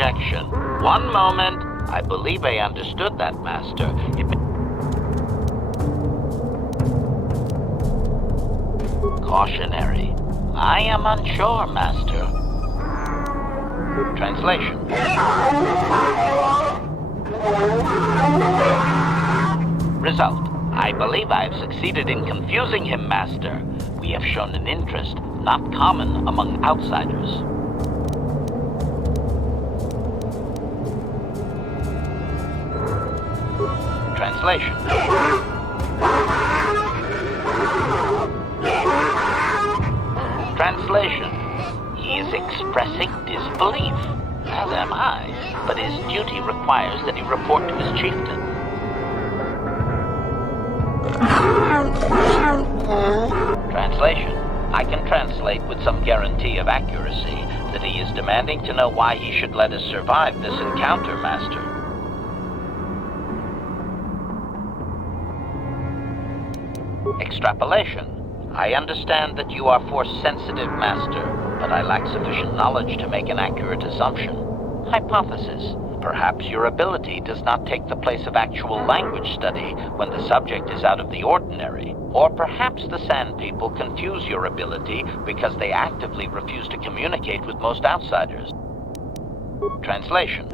projection. One moment. I believe I understood that, Master. Cautionary. I am unsure, Master. Translation. Result. I believe I have succeeded in confusing him, Master. We have shown an interest not common among outsiders. Translation. Translation. He is expressing disbelief, as am I, but his duty requires that he report to his chieftain. Translation. I can translate with some guarantee of accuracy that he is demanding to know why he should let us survive this encounter, Master. Extrapolation. I understand that you are force-sensitive, Master, but I lack sufficient knowledge to make an accurate assumption. Hypothesis. Perhaps your ability does not take the place of actual language study when the subject is out of the ordinary. Or perhaps the Sand People confuse your ability because they actively refuse to communicate with most outsiders. Translation.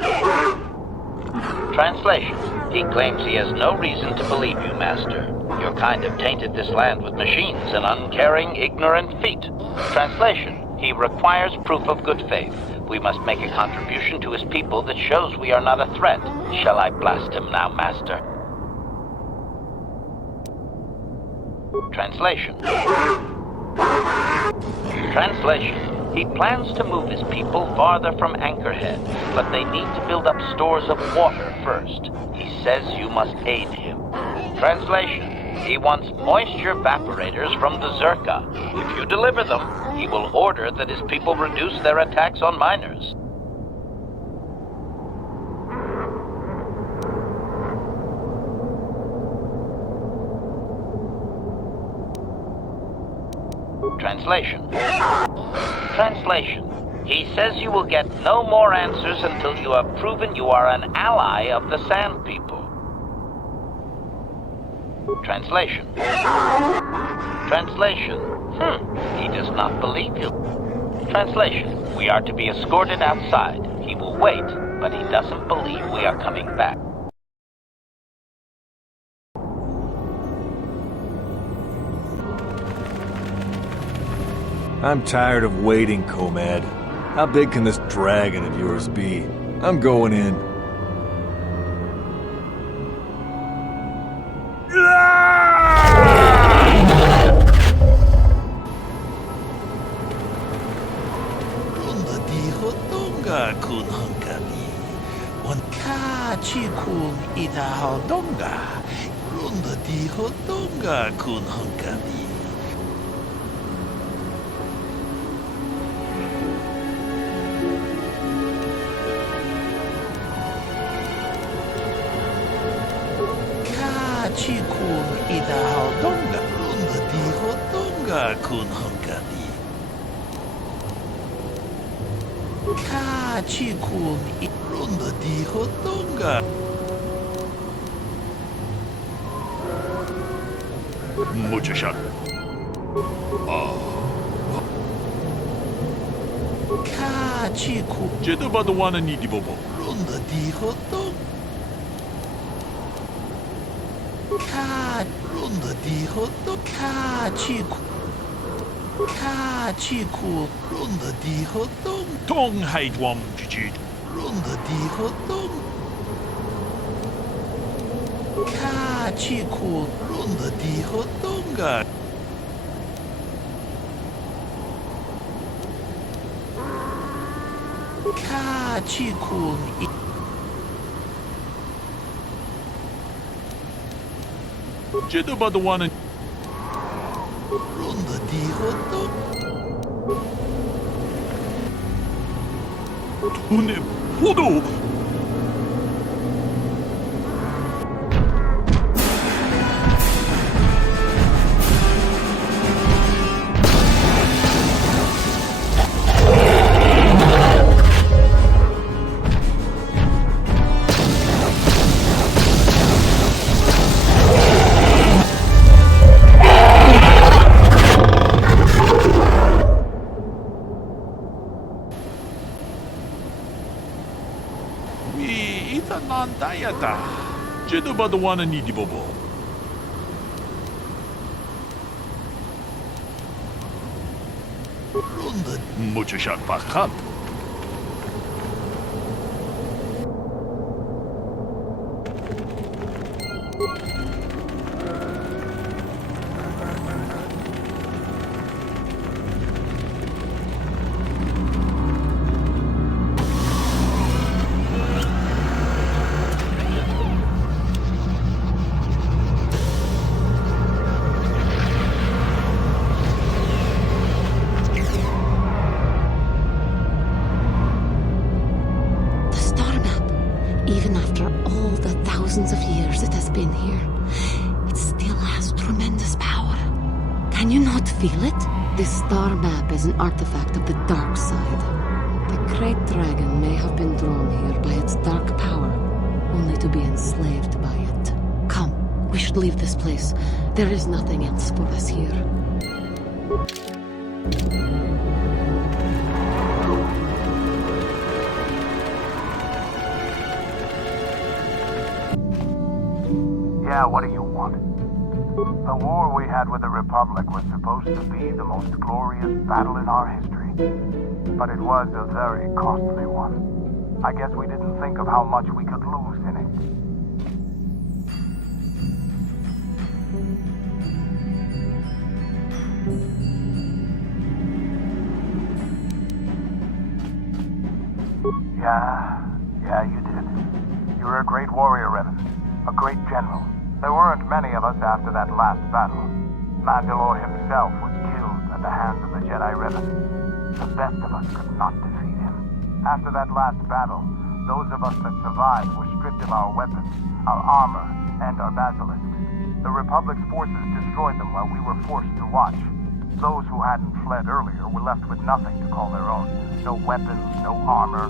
Translation. He claims he has no reason to believe you, Master. Your kind have tainted this land with machines and uncaring, ignorant feet. Translation. He requires proof of good faith. We must make a contribution to his people that shows we are not a threat. Shall I blast him now, Master? Translation. Translation. He plans to move his people farther from Anchorhead, but they need to build up stores of water first. He says you must aid him. Translation. He wants moisture evaporators from the Zerka. If you deliver them, he will order that his people reduce their attacks on miners. Translation. Translation. He says you will get no more answers until you have proven you are an ally of the Sand People. Translation. Translation. He does not believe you. Translation. We are to be escorted outside. He will wait, but he doesn't believe we are coming back. I'm tired of waiting, Comad. How big can this dragon of yours be? I'm going in. Jedo Badawana Nidi Bobo. Runda di hotdog. Runda di hotdog. Kachiku. Runda di hotdog. Tong Haid Wam Jiji. Runda di hotdog. Kachiku. Runda di hotdog. Kachiku. Jedo Badawana. Runda di hotdog. Tune Podo. Yata. Jedabadawana Nidibobo. Ronda Muchashat Bakat. The star map. Even after all the thousands of years it has been here, it still has tremendous power. Can you not feel it? This star map is an artifact of the dark side. The great dragon may have been drawn here by its dark power, only to be enslaved by it. Come, we should leave this place. There is nothing else for us here. Yeah, what do you want? The war we had with the Republic was supposed to be the most glorious battle in our history. But it was a very costly one. I guess we didn't think of how much we could lose in it. Yeah, you did. You were a great warrior, Revan. A great general. There weren't many of us after that last battle. Mandalore himself was killed at the hands of the Jedi Revan. The best of us could not defeat him. After that last battle, those of us that survived were stripped of our weapons, our armor, and our basilisks. The Republic's forces destroyed them while we were forced to watch. Those who hadn't fled earlier were left with nothing to call their own. No weapons, no armor.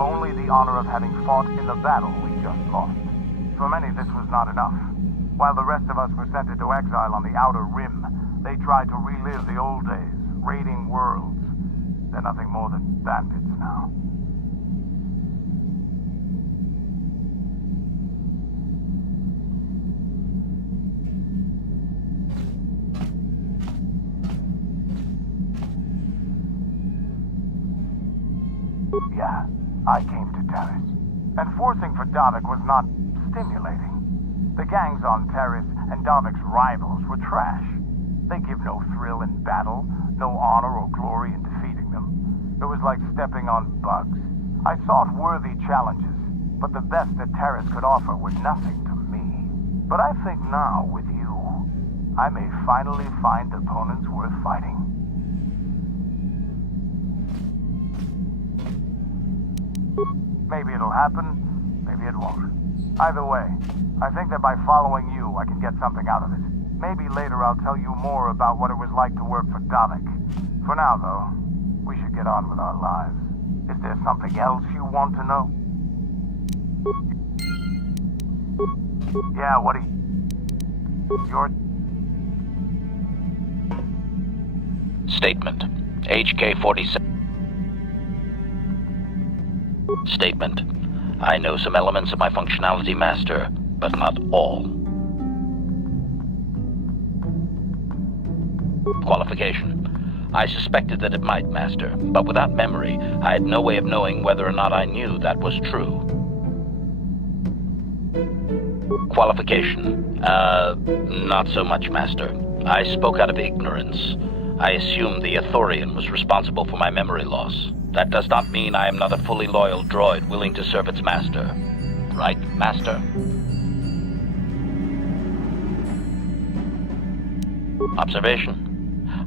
Only the honor of having fought in the battle we just lost. For many, this was not enough. While the rest of us were sent into exile on the Outer Rim, they tried to relive the old days, raiding worlds. They're nothing more than bandits now. Yeah, I came to Taris. Enforcing for Davik was not stimulating. The gangs on Taris and Davik's rivals were trash. They give no thrill in battle, no honor or glory in defeating them. It was like stepping on bugs. I sought worthy challenges, but the best that Taris could offer were nothing to me. But I think now, with you, I may finally find opponents worth fighting. Maybe it'll happen, maybe it won't. Either way, I think that by following you, I can get something out of it. Maybe later I'll tell you more about what it was like to work for Davik. For now, though, we should get on with our lives. Is there something else you want to know? Yeah, what do you... Your... Statement. HK-47. Statement. I know some elements of my functionality, Master, but not all. Qualification. I suspected that it might, Master, but without memory, I had no way of knowing whether or not I knew that was true. Qualification. Not so much, Master. I spoke out of ignorance. I assumed the Ithorian was responsible for my memory loss. That does not mean I am not a fully loyal droid willing to serve its master. Right, Master? Observation.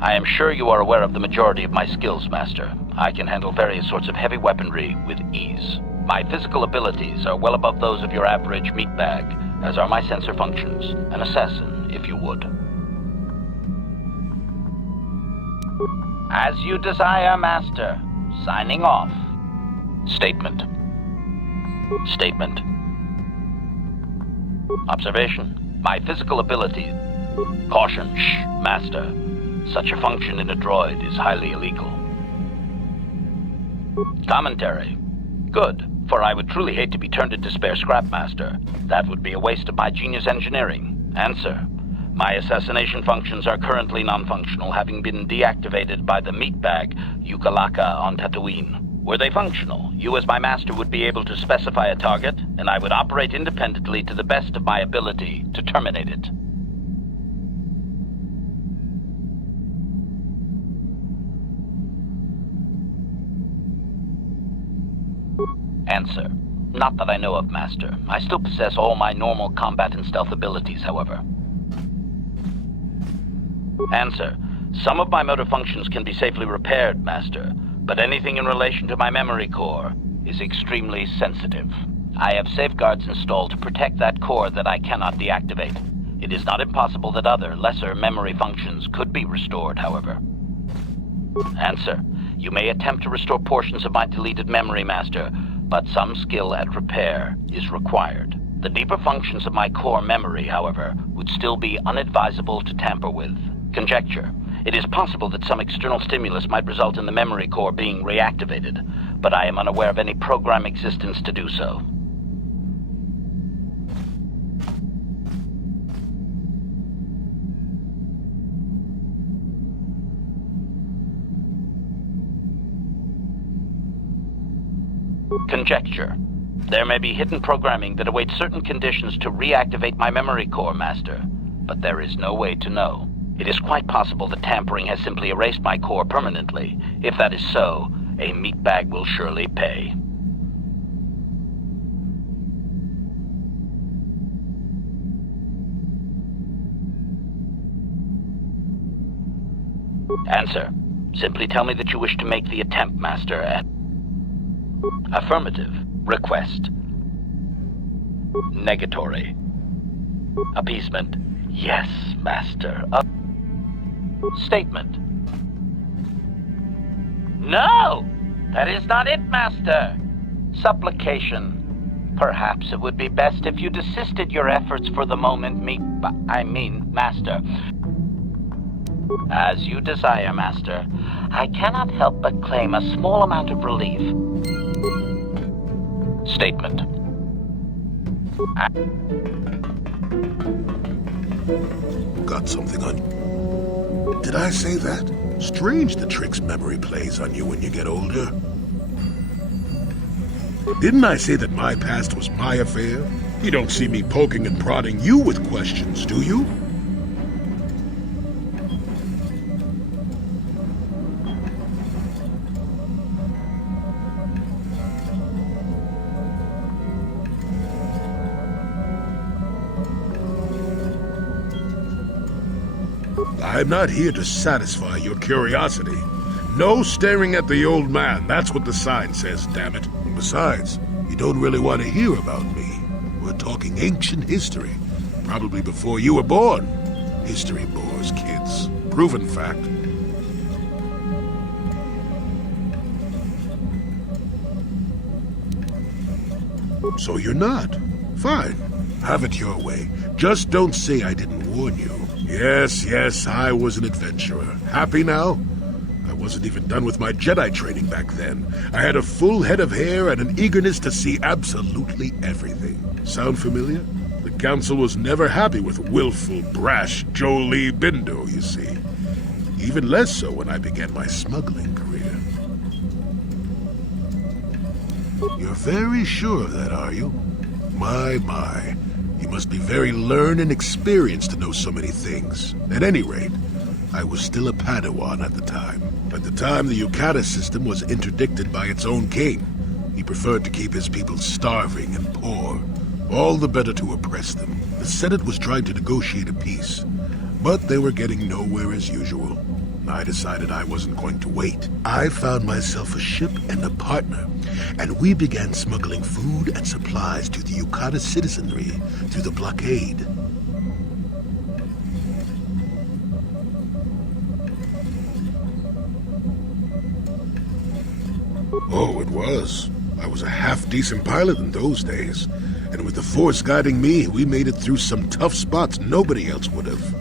I am sure you are aware of the majority of my skills, Master. I can handle various sorts of heavy weaponry with ease. My physical abilities are well above those of your average meatbag, as are my sensor functions. An assassin, if you would. As you desire, Master. Signing off. Statement. Statement. Observation. My physical abilities. Caution. Shh, Master. Such a function in a droid is highly illegal. Commentary. Good. For I would truly hate to be turned into spare scrap, Master. That would be a waste of my genius engineering. Answer. My assassination functions are currently non-functional, having been deactivated by the meatbag Yukalaka on Tatooine. Were they functional, you as my master would be able to specify a target, and I would operate independently to the best of my ability to terminate it. Answer. Not that I know of, Master. I still possess all my normal combat and stealth abilities, however. Answer. Some of my motor functions can be safely repaired, Master, but anything in relation to my memory core is extremely sensitive. I have safeguards installed to protect that core that I cannot deactivate. It is not impossible that other, lesser memory functions could be restored, however. Answer. You may attempt to restore portions of my deleted memory, Master, but some skill at repair is required. The deeper functions of my core memory, however, would still be unadvisable to tamper with. Conjecture. It is possible that some external stimulus might result in the memory core being reactivated, but I am unaware of any program existence to do so. Conjecture. There may be hidden programming that awaits certain conditions to reactivate my memory core, Master, but there is no way to know. It is quite possible that tampering has simply erased my core permanently. If that is so, a meatbag will surely pay. Answer. Simply tell me that you wish to make the attempt, Master, at... Affirmative. Request. Negatory. Appeasement. Yes, Master. Statement. No! That is not it, Master. Supplication. Perhaps it would be best if you desisted your efforts for the moment, Master. As you desire, Master. I cannot help but claim a small amount of relief. Statement. Got something on you. Did I say that? Strange the tricks memory plays on you when you get older. Didn't I say that my past was my affair? You don't see me poking and prodding you with questions, do you? I'm not here to satisfy your curiosity. No staring at the old man. That's what the sign says, damn it. And besides, you don't really want to hear about me. We're talking ancient history. Probably before you were born. History bores kids. Proven fact. So you're not. Fine. Have it your way. Just don't say I didn't warn you. Yes, I was an adventurer. Happy now? I wasn't even done with my Jedi training back then. I had a full head of hair and an eagerness to see absolutely everything. Sound familiar? The Council was never happy with willful, brash Jolie Bindo, you see. Even less so when I began my smuggling career. You're very sure of that, are you? My. You must be very learned and experienced to know so many things. At any rate, I was still a Padawan at the time. At the time, the Yukata system was interdicted by its own king. He preferred to keep his people starving and poor, all the better to oppress them. The Senate was trying to negotiate a peace, but they were getting nowhere as usual. I decided I wasn't going to wait. I found myself a ship and a partner, and we began smuggling food and supplies to the Yukata citizenry through the blockade. Oh, it was. I was a half-decent pilot in those days, and with the Force guiding me, we made it through some tough spots nobody else would have.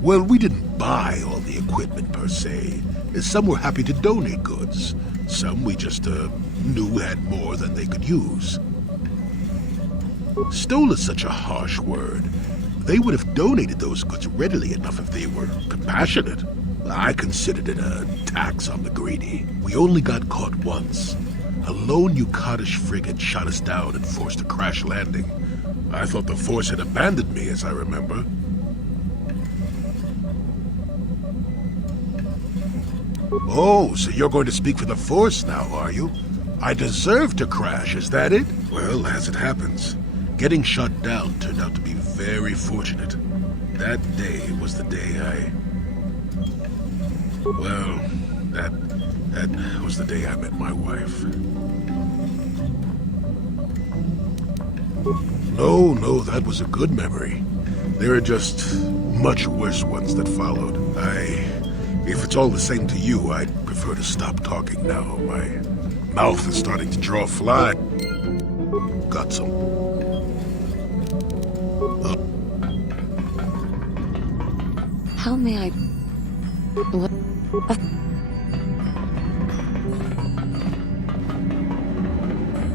Well, we didn't buy all the equipment per se. Some were happy to donate goods. Some we just knew had more than they could use. Stole is such a harsh word. They would have donated those goods readily enough if they were compassionate. I considered it a tax on the greedy. We only got caught once. A lone Yukatish frigate shot us down and forced a crash landing. I thought the Force had abandoned me, as I remember. Oh, so you're going to speak for the Force now, are you? I deserve to crash, is that it? Well, as it happens, getting shot down turned out to be very fortunate. That day was the day Well, that was the day I met my wife. No, that was a good memory. There are just much worse ones that followed. If it's all the same to you, I'd prefer to stop talking now. My mouth is starting to draw fly. Got some. How may I... What?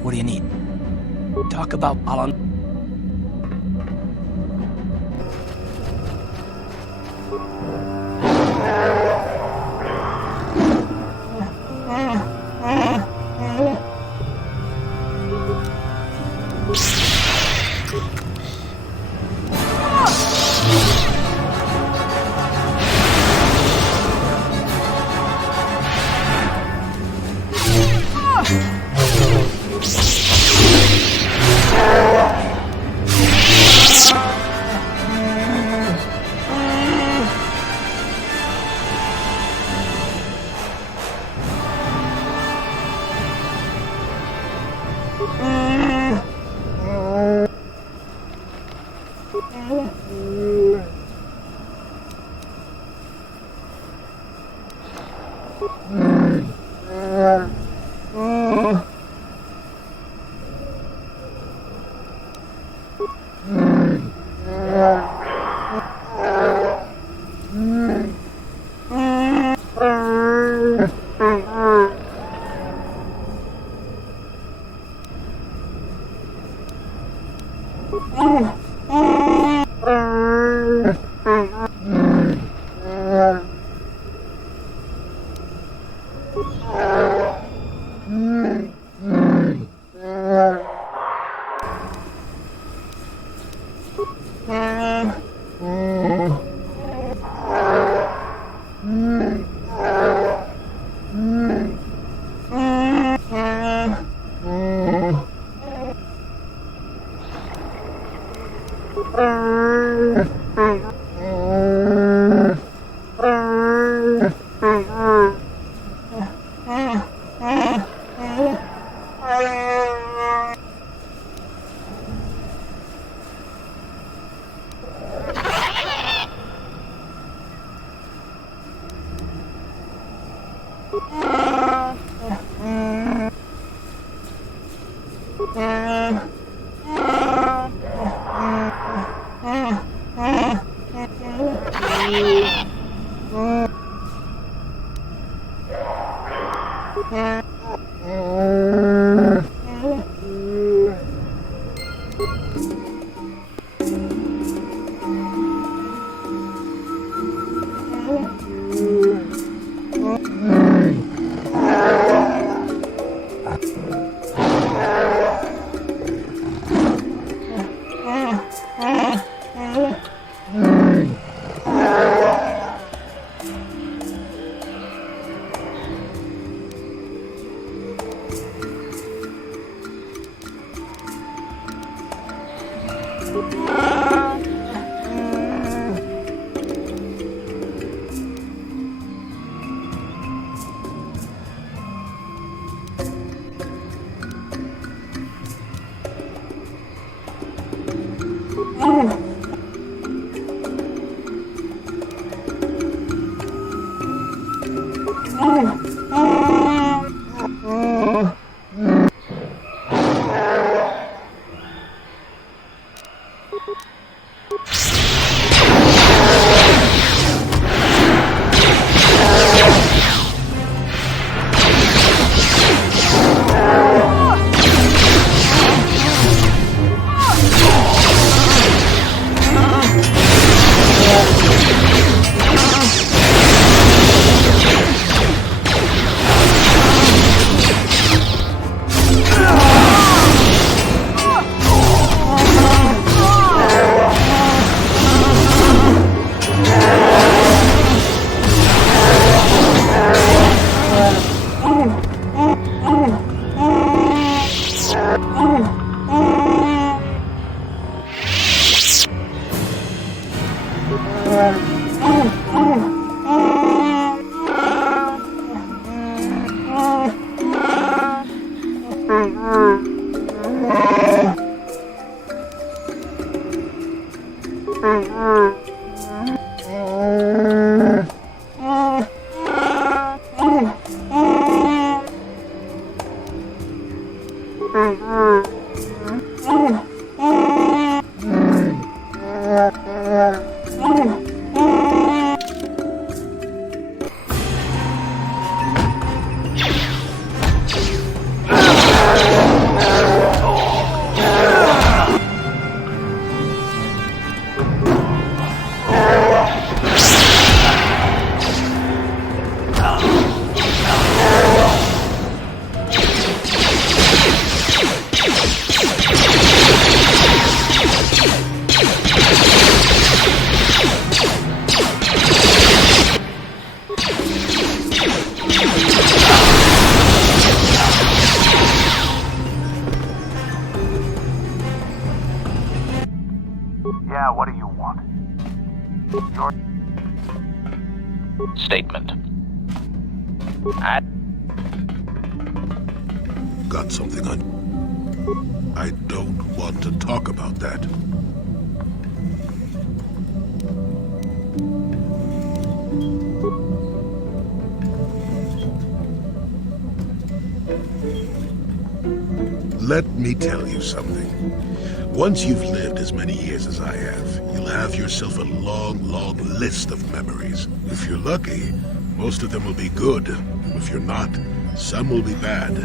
What do you need? Talk about Alan. Yeah, what do you want? Your Statement. Got something on... I don't want to talk about that. Let me tell you something. Once you've lived as many years as I have, you'll have yourself a long, long list of memories. If you're lucky, most of them will be good. If you're not, some will be bad.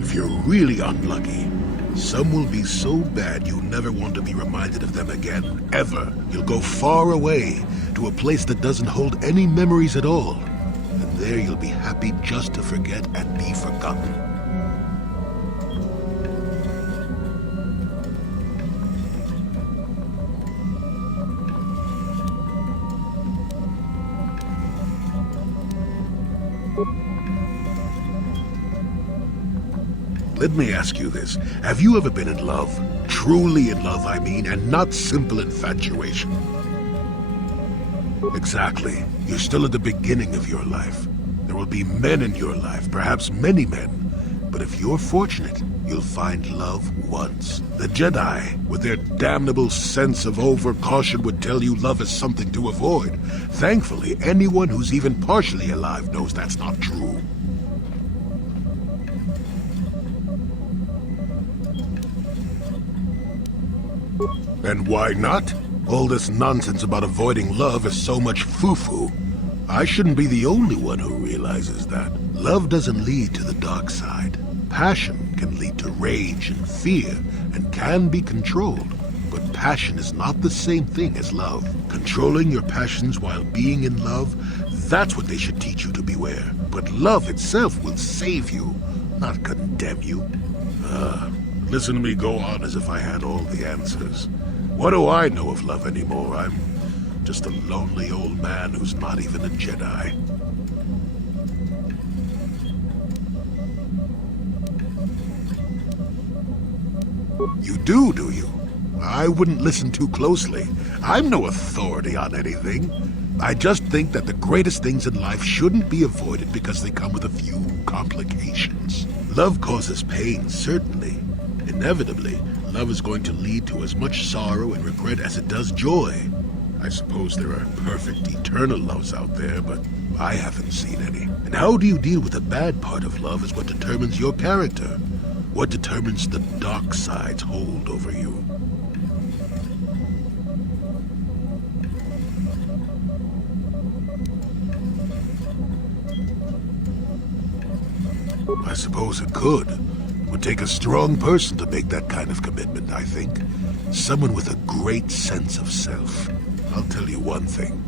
If you're really unlucky, some will be so bad you'll never want to be reminded of them again, ever. You'll go far away, to a place that doesn't hold any memories at all. And there you'll be happy just to forget and be forgotten. Let me ask you this. Have you ever been in love? Truly in love, I mean, and not simple infatuation. Exactly. You're still at the beginning of your life. There will be men in your life, perhaps many men. But if you're fortunate, you'll find love once. The Jedi, with their damnable sense of over-caution, would tell you love is something to avoid. Thankfully, anyone who's even partially alive knows that's not true. And why not? All this nonsense about avoiding love is so much foo-foo. I shouldn't be the only one who realizes that. Love doesn't lead to the dark side. Passion can lead to rage and fear, and can be controlled. But passion is not the same thing as love. Controlling your passions while being in love, that's what they should teach you to beware. But love itself will save you, not condemn you. Listen to me go on as if I had all the answers. What do I know of love anymore? I'm just a lonely old man who's not even a Jedi. You do you? I wouldn't listen too closely. I'm no authority on anything. I just think that the greatest things in life shouldn't be avoided because they come with a few complications. Love causes pain, certainly. Inevitably, love is going to lead to as much sorrow and regret as it does joy. I suppose there are perfect eternal loves out there, but I haven't seen any. And how do you deal with the bad part of love is what determines your character. What determines the dark side's hold over you. I suppose it could. It would take a strong person to make that kind of commitment, I think. Someone with a great sense of self. I'll tell you one thing.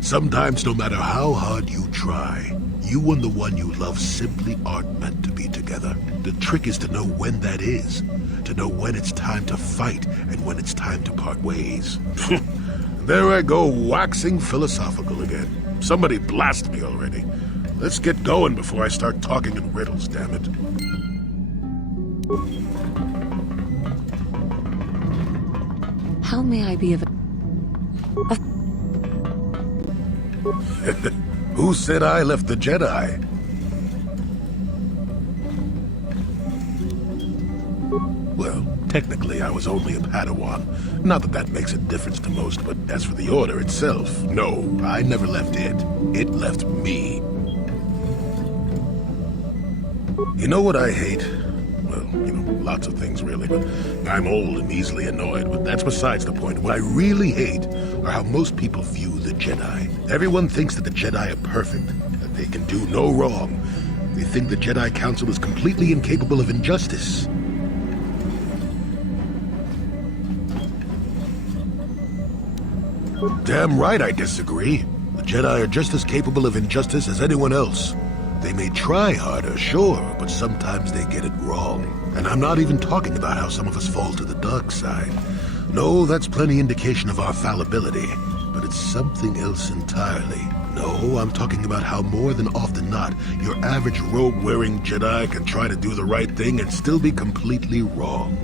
Sometimes, no matter how hard you try, you and the one you love simply aren't meant to be together. The trick is to know when that is. To know when it's time to fight and when it's time to part ways. There I go, waxing philosophical again. Somebody blast me already. Let's get going before I start talking in riddles, damn it. How may I be of... Who said I left the Jedi? Well, technically I was only a Padawan. Not that that makes a difference to most, but as for the Order itself, no, I never left it. It left me. You know what I hate? Well, lots of things really, but I'm old and easily annoyed, but that's besides the point. What I really hate are how most people view the Jedi. Everyone thinks that the Jedi are perfect, that they can do no wrong. They think the Jedi Council is completely incapable of injustice. Damn right I disagree. The Jedi are just as capable of injustice as anyone else. They may try harder, sure, but sometimes they get it wrong. And I'm not even talking about how some of us fall to the dark side. No, that's plenty indication of our fallibility, but it's something else entirely. No, I'm talking about how more than often not, your average robe-wearing Jedi can try to do the right thing and still be completely wrong.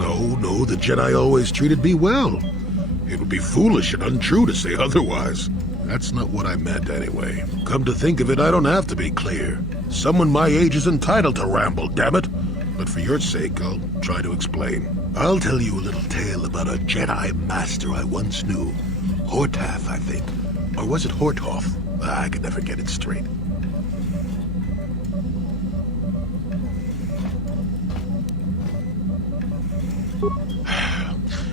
No, the Jedi always treated me well. It would be foolish and untrue to say otherwise. That's not what I meant anyway. Come to think of it, I don't have to be clear. Someone my age is entitled to ramble, damn it. But for your sake, I'll try to explain. I'll tell you a little tale about a Jedi master I once knew. Hortath, I think. Or was it Horthoff? I could never get it straight.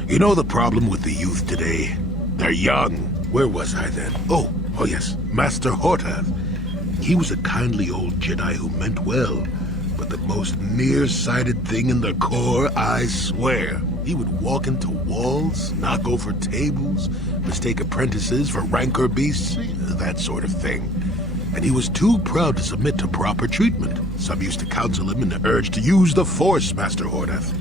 You know the problem with the youth today? They're young. Where was I then? Oh yes, Master Hortath. He was a kindly old Jedi who meant well, but the most nearsighted thing in the Corps, I swear. He would walk into walls, knock over tables, mistake apprentices for rancor beasts, that sort of thing. And he was too proud to submit to proper treatment. Some used to counsel him and urge to use the Force, Master Hortath.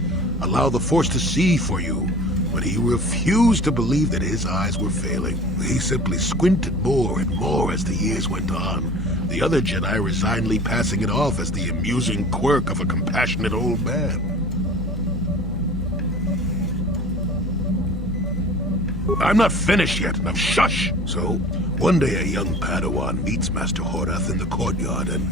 Allow the Force to see for you. But he refused to believe that his eyes were failing. He simply squinted more and more as the years went on. The other Jedi resignedly passing it off as the amusing quirk of a compassionate old man. I'm not finished yet. Now shush! So, one day a young Padawan meets Master Hortath in the courtyard and,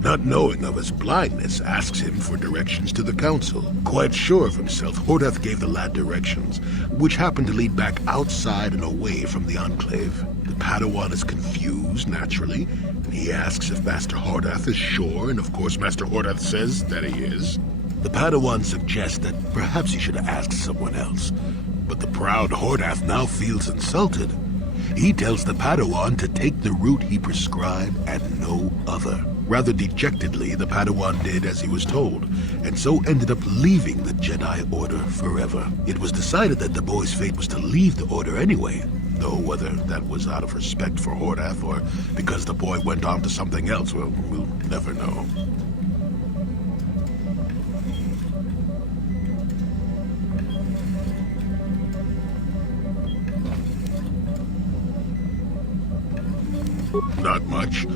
not knowing of his blindness, asks him for directions to the council. Quite sure of himself, Hortath gave the lad directions, which happened to lead back outside and away from the Enclave. The Padawan is confused, naturally, and he asks if Master Hortath is sure, and of course Master Hortath says that he is. The Padawan suggests that perhaps he should ask someone else, but the proud Hortath now feels insulted. He tells the Padawan to take the route he prescribed and no other. Rather dejectedly, the Padawan did as he was told, and so ended up leaving the Jedi Order forever. It was decided that the boy's fate was to leave the Order anyway, though whether that was out of respect for Hortath or because the boy went on to something else, well, we'll never know. Not much.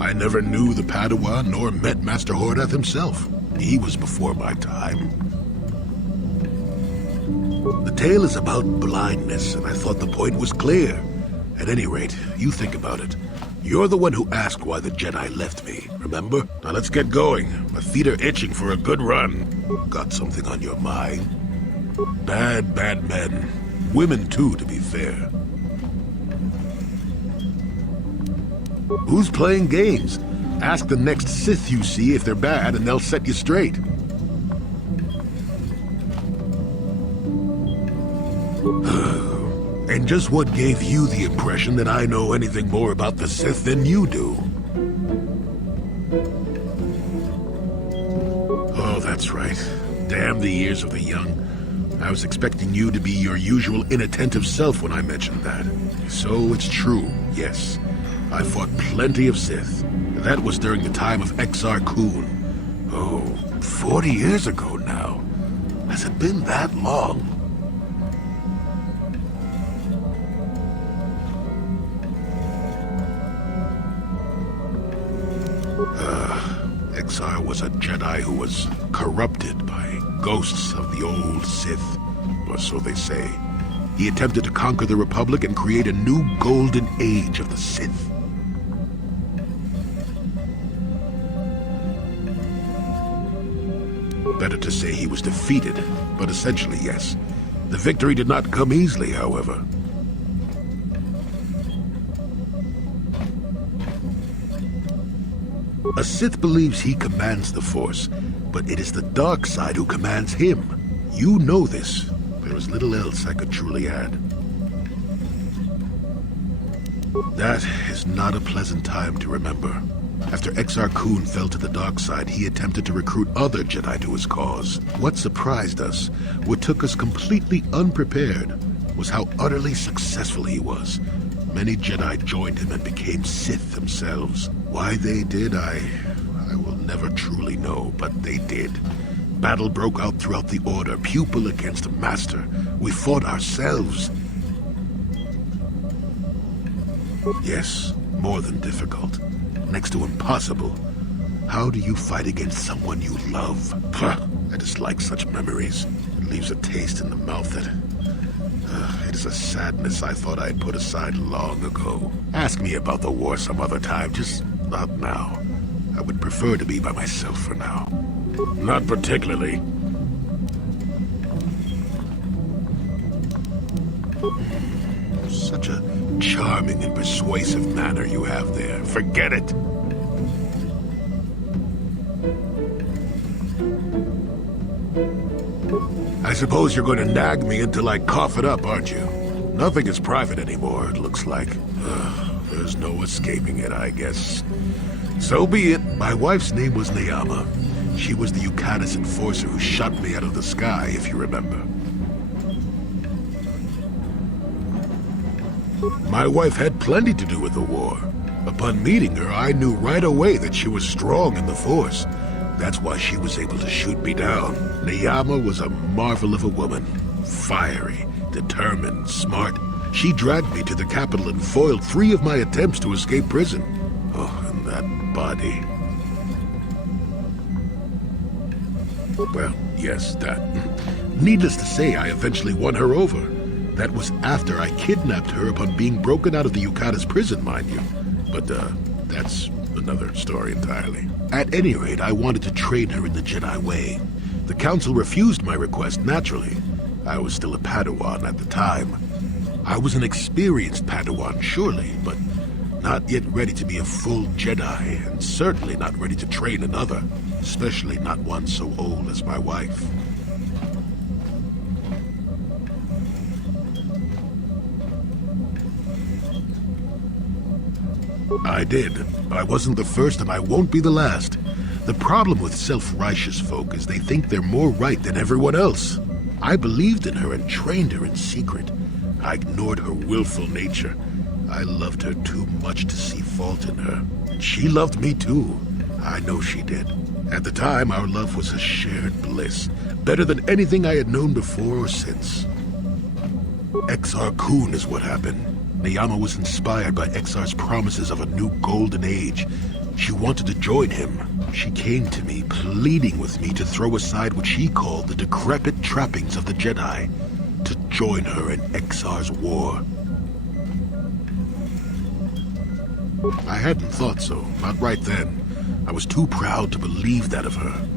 I never knew the Padawan nor met Master Hortath himself. He was before my time. The tale is about blindness, and I thought the point was clear. At any rate, you think about it. You're the one who asked why the Jedi left me, remember? Now let's get going. My feet are itching for a good run. Got something on your mind? Bad men. Women too, to be fair. Who's playing games? Ask the next Sith you see if they're bad, and they'll set you straight. And just what gave you the impression that I know anything more about the Sith than you do? Oh, that's right. Damn the ears of the young. I was expecting you to be your usual inattentive self when I mentioned that. So it's true, yes. I fought plenty of Sith. That was during the time of Exar Kun. Oh, 40 years ago now. Has it been that long? Exar was a Jedi who was corrupted by ghosts of the old Sith, or so they say. He attempted to conquer the Republic and create a new golden age of the Sith. Better to say he was defeated, but essentially, yes. The victory did not come easily, however. A Sith believes he commands the Force, but it is the dark side who commands him. You know this. There is little else I could truly add. That is not a pleasant time to remember. After Exar Kun fell to the dark side, he attempted to recruit other Jedi to his cause. What surprised us, what took us completely unprepared, was how utterly successful he was. Many Jedi joined him and became Sith themselves. Why they did, I will never truly know, but they did. Battle broke out throughout the Order, pupil against master. We fought ourselves. Yes, more than difficult. Next to impossible. How do you fight against someone you love? I dislike such memories. At leaves a taste in the mouth that... it is a sadness I thought I'd put aside long ago. Ask me about the war some other time, just not now. I would prefer to be by myself for now. Not particularly. Such a charming and persuasive manner you have there. Forget it! I suppose you're going to nag me until I cough it up, aren't you? Nothing is private anymore, it looks like. There's no escaping it, I guess. So be it. My wife's name was Neyama. She was the Yukatis enforcer who shot me out of the sky, if you remember. My wife had plenty to do with the war. Upon meeting her, I knew right away that she was strong in the Force. That's why she was able to shoot me down. Neyama was a marvel of a woman. Fiery, determined, smart. She dragged me to the capital and foiled 3 of my attempts to escape prison. Oh, and that body. Well, yes, that. Needless to say, I eventually won her over. That was after I kidnapped her upon being broken out of the Yukatas prison, mind you. But, that's another story entirely. At any rate, I wanted to train her in the Jedi way. The Council refused my request, naturally. I was still a Padawan at the time. I was an experienced Padawan, surely, but not yet ready to be a full Jedi, and certainly not ready to train another, especially not one so old as my wife. I did. I wasn't the first, and I won't be the last. The problem with self-righteous folk is they think they're more right than everyone else. I believed in her and trained her in secret. I ignored her willful nature. I loved her too much to see fault in her. And she loved me too. I know she did. At the time, our love was a shared bliss. Better than anything I had known before or since. Exar Kun is what happened. Neyama was inspired by Exar's promises of a new golden age. She wanted to join him. She came to me, pleading with me to throw aside what she called the decrepit trappings of the Jedi, to join her in Exar's war. I hadn't thought so, not right then. I was too proud to believe that of her.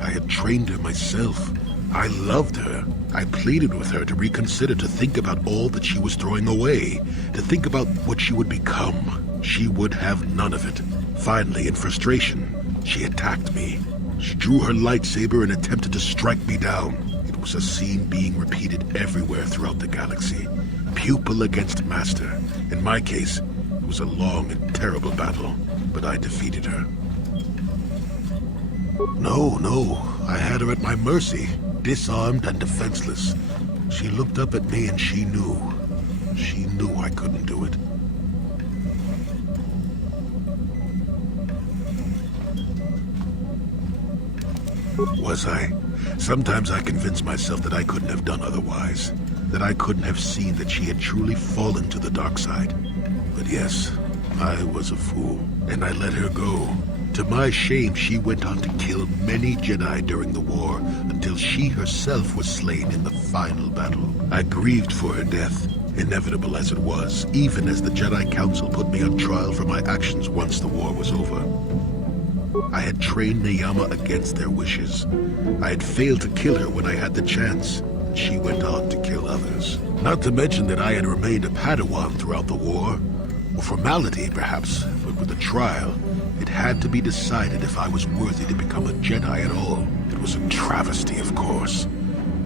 I had trained her myself. I loved her. I pleaded with her to reconsider, to think about all that she was throwing away, to think about what she would become. She would have none of it. Finally, in frustration, she attacked me. She drew her lightsaber and attempted to strike me down. It was a scene being repeated everywhere throughout the galaxy. Pupil against master. In my case, it was a long and terrible battle, but I defeated her. No, I had her at my mercy. Disarmed and defenseless. She looked up at me and she knew. She knew I couldn't do it. Was I? Sometimes I convince myself that I couldn't have done otherwise. That I couldn't have seen that she had truly fallen to the dark side. But yes, I was a fool, and I let her go. To my shame, she went on to kill many Jedi during the war, until she herself was slain in the final battle. I grieved for her death, inevitable as it was, even as the Jedi Council put me on trial for my actions once the war was over. I had trained Neyama against their wishes. I had failed to kill her when I had the chance, and she went on to kill others. Not to mention that I had remained a Padawan throughout the war. A formality, perhaps, but with a trial, it had to be decided if I was worthy to become a Jedi at all. It was a travesty, of course.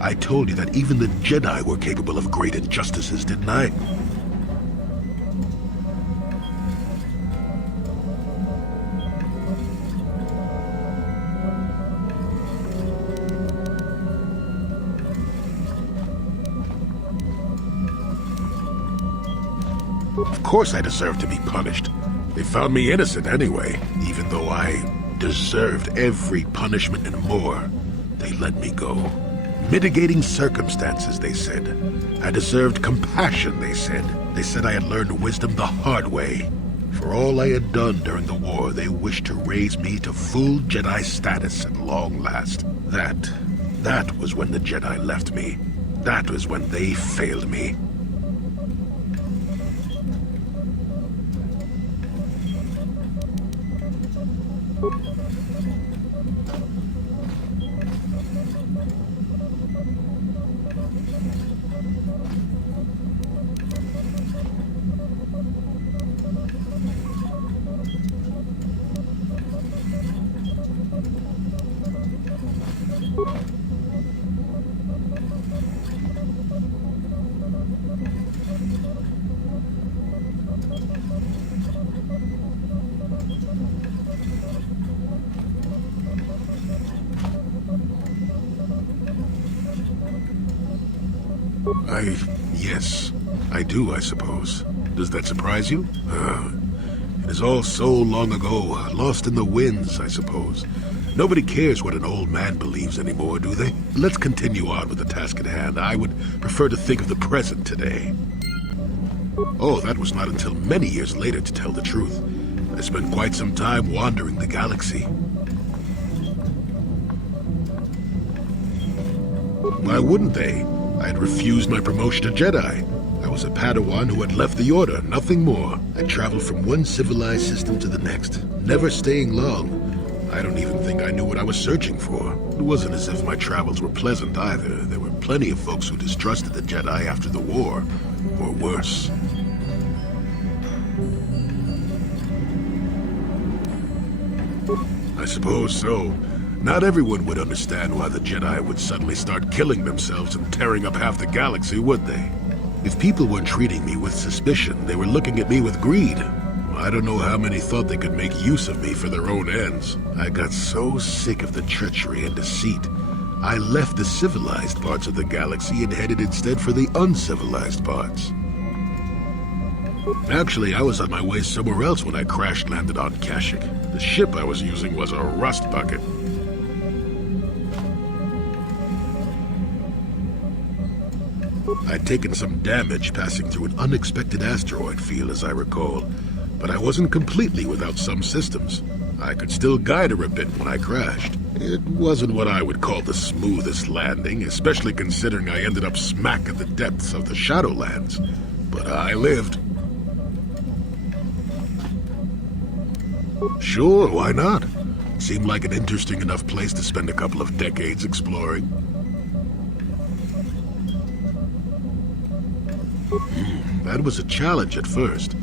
I told you that even the Jedi were capable of great injustices, didn't I? Of course I deserved to be punished. They found me innocent anyway, even though I deserved every punishment and more. They let me go. Mitigating circumstances, they said. I deserved compassion, they said. They said I had learned wisdom the hard way. For all I had done during the war, they wished to raise me to full Jedi status at long last. That That was when the Jedi left me. That was when they failed me. Yes, I do, I suppose. Does that surprise you? It is all so long ago, lost in the winds, I suppose. Nobody cares what an old man believes anymore, do they? Let's continue on with the task at hand. I would prefer to think of the present today. Oh, that was not until many years later, to tell the truth. I spent quite some time wandering the galaxy. Why wouldn't they? I had refused my promotion to Jedi. I was a Padawan who had left the Order, nothing more. I traveled from one civilized system to the next, never staying long. I don't even think I knew what I was searching for. It wasn't as if my travels were pleasant either. There were plenty of folks who distrusted the Jedi after the war, or worse. I suppose so. Not everyone would understand why the Jedi would suddenly start killing themselves and tearing up half the galaxy, would they? If people weren't treating me with suspicion, they were looking at me with greed. I don't know how many thought they could make use of me for their own ends. I got so sick of the treachery and deceit. I left the civilized parts of the galaxy and headed instead for the uncivilized parts. Actually, I was on my way somewhere else when I crash-landed on Kashyyyk. The ship I was using was a rust bucket. I'd taken some damage passing through an unexpected asteroid field, as I recall, but I wasn't completely without some systems. I could still guide her a bit when I crashed. It wasn't what I would call the smoothest landing, especially considering I ended up smack at the depths of the Shadowlands. But I lived. Sure, why not? Seemed like an interesting enough place to spend a couple of decades exploring. That was a challenge at first.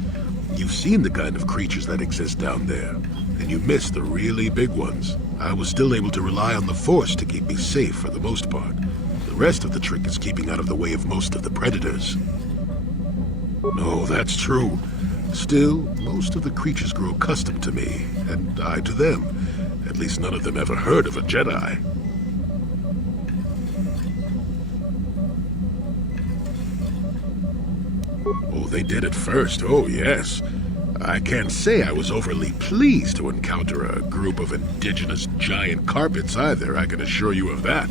You've seen the kind of creatures that exist down there, and you missed the really big ones. I was still able to rely on the Force to keep me safe for the most part. The rest of the trick is keeping out of the way of most of the predators. No, that's true. Still, most of the creatures grew accustomed to me, and I to them. At least none of them ever heard of a Jedi. Oh, they did at first, oh yes. I can't say I was overly pleased to encounter a group of indigenous giant carpets either, I can assure you of that.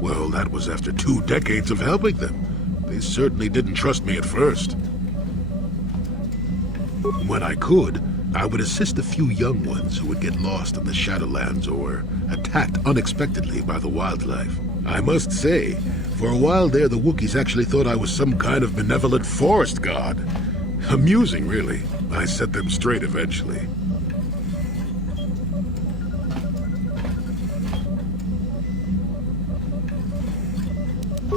Well, that was after 2 decades of helping them. They certainly didn't trust me at first. When I could, I would assist a few young ones who would get lost in the Shadowlands or attacked unexpectedly by the wildlife. I must say, for a while there, the Wookiees actually thought I was some kind of benevolent forest god. Amusing, really. I set them straight eventually.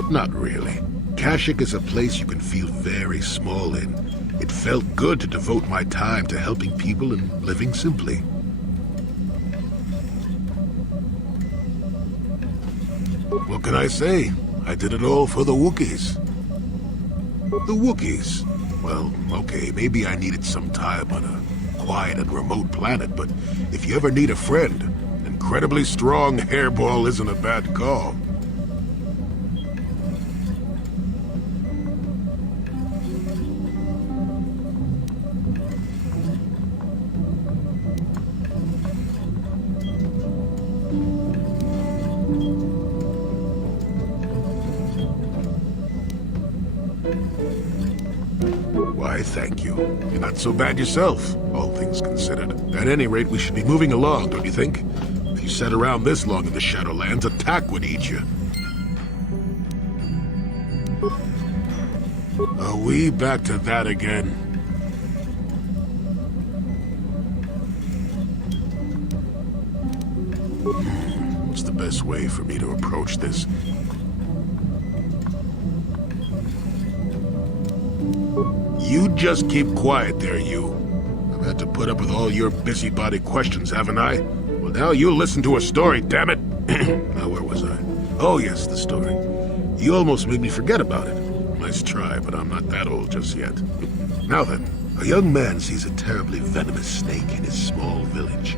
Not really. Kashyyyk is a place you can feel very small in. It felt good to devote my time to helping people and living simply. What can I say? I did it all for the Wookiees. The Wookiees? Well, okay, maybe I needed some time on a quiet and remote planet, but if you ever need a friend, an incredibly strong hairball isn't a bad call. Why, I thank you. You're not so bad yourself, all things considered. At any rate, we should be moving along, don't you think? If you sat around this long in the Shadowlands, attack would eat you. Are we back to that again? What's the best way for me to approach this? You just keep quiet there, you. I've had to put up with all your busybody questions, haven't I? Well, now you listen to a story, damn it! Now, where was I? Oh, yes, the story. You almost made me forget about it. Nice try, but I'm not that old just yet. Now then, a young man sees a terribly venomous snake in his small village.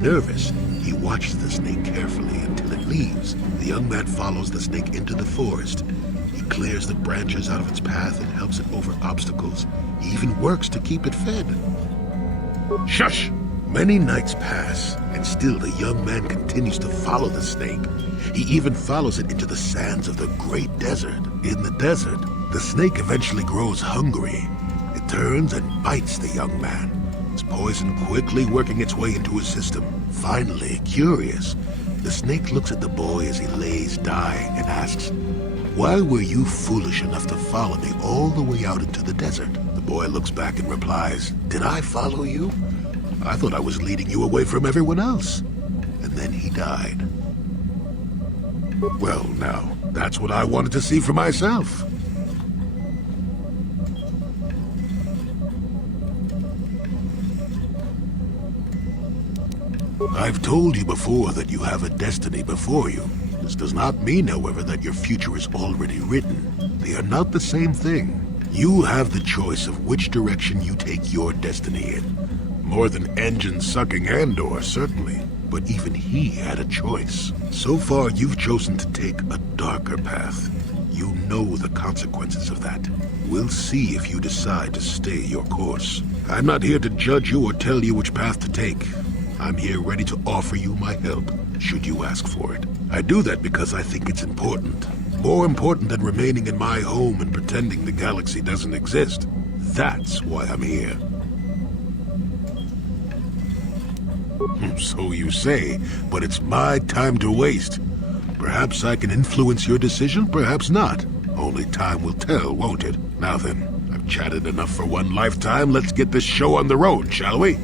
Nervous, he watches the snake carefully until it leaves. The young man follows the snake into the forest. He clears the branches out of its path and helps it over obstacles. He even works to keep it fed. Shush! Many nights pass, and still the young man continues to follow the snake. He even follows it into the sands of the great desert. In the desert, the snake eventually grows hungry. It turns and bites the young man, its poison quickly working its way into his system. Finally, curious, the snake looks at the boy as he lays dying and asks, "Why were you foolish enough to follow me all the way out into the desert?" The boy looks back and replies, "Did I follow you? I thought I was leading you away from everyone else." And then he died. Well, now, that's what I wanted to see for myself. I've told you before that you have a destiny before you. This does not mean, however, that your future is already written. They are not the same thing. You have the choice of which direction you take your destiny in. More than engine-sucking Andor, certainly. But even he had a choice. So far, you've chosen to take a darker path. You know the consequences of that. We'll see if you decide to stay your course. I'm not here to judge you or tell you which path to take. I'm here ready to offer you my help, should you ask for it. I do that because I think it's important. More important than remaining in my home and pretending the galaxy doesn't exist. That's why I'm here. So you say, but it's my time to waste. Perhaps I can influence your decision, perhaps not. Only time will tell, won't it? Now then, I've chatted enough for one lifetime. Let's get this show on the road, shall we?